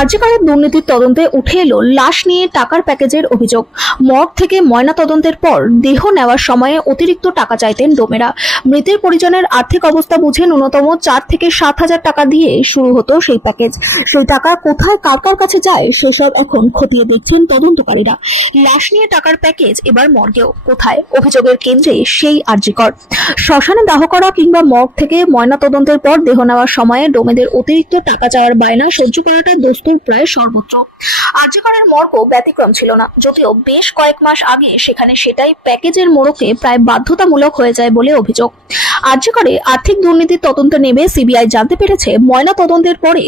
আর্যিকরের দুর্নীতির তদন্তে উঠে এলো লাশ নিয়ে টাকার প্যাকেজের অভিযোগ। মর্গ থেকে ময়না তদন্তের পর দেহ নেওয়ার সময়ে অতিরিক্ত টাকা চাইতেন ডোমেরা। মৃতের পরিজনের আর্থিক অবস্থা বুঝে ন্যূনতম চার থেকে সাত হাজার টাকা দিয়ে শুরু হতো সেই প্যাকেজ। সেই টাকা কোথায় কার কার কাছে যায় সেসব এখন খতিয়ে দেখছেন তদন্তকারীরা। লাশ নিয়ে টাকার প্যাকেজ এবার মর্গেও। কোথায়? অভিযোগের কেন্দ্রে সেই আর্যিকর। শ্মশানে দাহ করা কিংবা মর্গ থেকে ময়না তদন্তের পর দেহ নেওয়ার সময়ে ডোমেদের অতিরিক্ত টাকা চাওয়ার বায়না সহ্য করাটা দস্তুর প্রায় সর্বোচ্চ আর্যিকরের মর্গ ব্যতিক্রম ছিল না, যদিও বেশ কয়েক মাস আগে সেখানে সেটাই প্যাকেজের মোড়কে প্রায় বাধ্যতামূলক হয়ে যায় বলে অভিযোগ। আর্যিকরে আর্থিক দুর্নীতির তদন্ত নেবে সিবিআই জানতে পেরেছে, ময়না তদন্তের পরে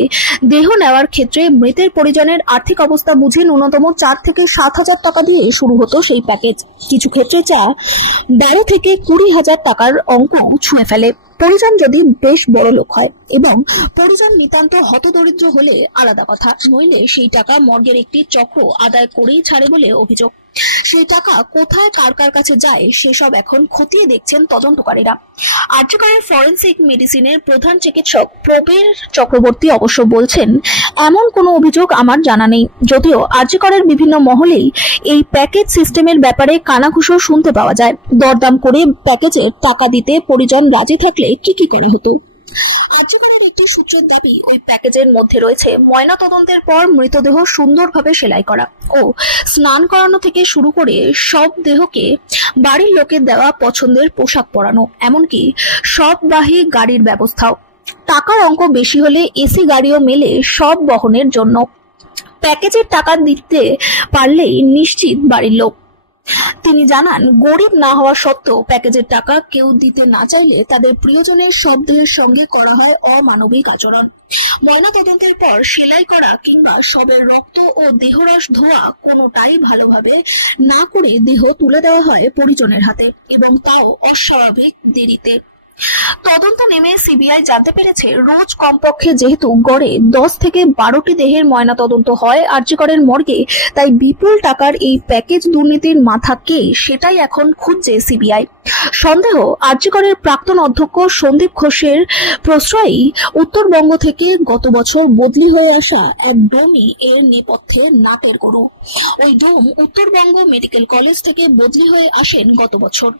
দেহ নেওয়ার ক্ষেত্রে মৃতের পরিজনের আর্থিক অবস্থা বুঝে ন্যূনতম চার থেকে সাত হাজার টাকা দিয়ে শুরু হতো সেই প্যাকেজ। কিছু ক্ষেত্রে চা বারো থেকে কুড়ি হাজার টাকার অঙ্ক ছুঁয়ে ফেলে। পরিজন যদি বেশ বড় লোক হয় এবং পরিজন নিতান্ত হতদরিদ্র হলে আলাদা কথা, নইলে সেই টাকা মর্গের একটি চক্র আদায় করেই ছাড়ে বলে অভিযোগ। সেই টাকা কোথায় কার কার কাছে যায় সেসব এখন খতিয়ে দেখছেন তদন্তকারীরা। আর্যকারের ফরেন্সিক মেডিসিনের প্রধান চিকিৎসক প্রবীর চক্রবর্তী অবশ্য বলছেন, এমন কোনো অভিযোগ আমার জানা নেই। যদিও আর্যকরের বিভিন্ন মহলেই এই প্যাকেজ সিস্টেমের ব্যাপারে কানাঘুষো শুনতে পাওয়া যায়। দরদাম করে প্যাকেজের টাকা দিতে পরিজন রাজি থাকলে কি কি করা হতো? আর্যকরের একটি সূত্রের দাবি, ওই প্যাকেজের মধ্যে রয়েছে ময়না তদন্তের পর মৃতদেহ সুন্দরভাবে সেলাই করা ও স্নান করানো থেকে শুরু করে সব দেহকে বাড়ির লোকের দেওয়া পছন্দের পোশাক পরানো, এমনকি সব বাহী গাড়ির ব্যবস্থাও। টাকার অঙ্ক বেশি হলে এসি গাড়িও মেলে সব বহনের জন্য। প্যাকেজের টাকা দিতে পারলেই নিশ্চিত বাড়ির লোক। তিনি জানান, গরিব না হওয়া সত্ত্বেও প্যাকেজের টাকা কেউ দিতে না চাইলে তাদের প্রিয়জনের শব্দের সঙ্গে করা হয় অমানবিক আচরণ। ময়না তদন্তের পর সেলাই করা কিংবা সবের রক্ত ও দেহরাস ধোয়া কোনোটাই ভালোভাবে না করে দেহ তুলে দেওয়া হয় পরিজনের হাতে এবং তাও অস্বাভাবিক দেরিতে। তদন্ত নেমে সিবিআই জানতে পেরেছে, রোজ কমপক্ষে যেহেতু গড়ে দশ থেকে বারোটি দেহের ময়না তদন্ত হয় আর্যিকরের মর্গে, তাই বিপুল টাকার এই প্যাকেজ দুর্নীতির মাথা কে সেটাই এখন খুঁজছে সিবিআই। সন্দেহ, আর্যিকরের প্রাক্তন অধ্যক্ষ সন্দীপ ঘোষের প্রশ্রয়ই উত্তরবঙ্গ থেকে গত বছর বদলি হয়ে আসা এক ডোমি এর নেপথ্যে নাটের গরু। ওই ডোম উত্তরবঙ্গ মেডিকেল কলেজ থেকে বদলি হয়ে আসেন গত বছর।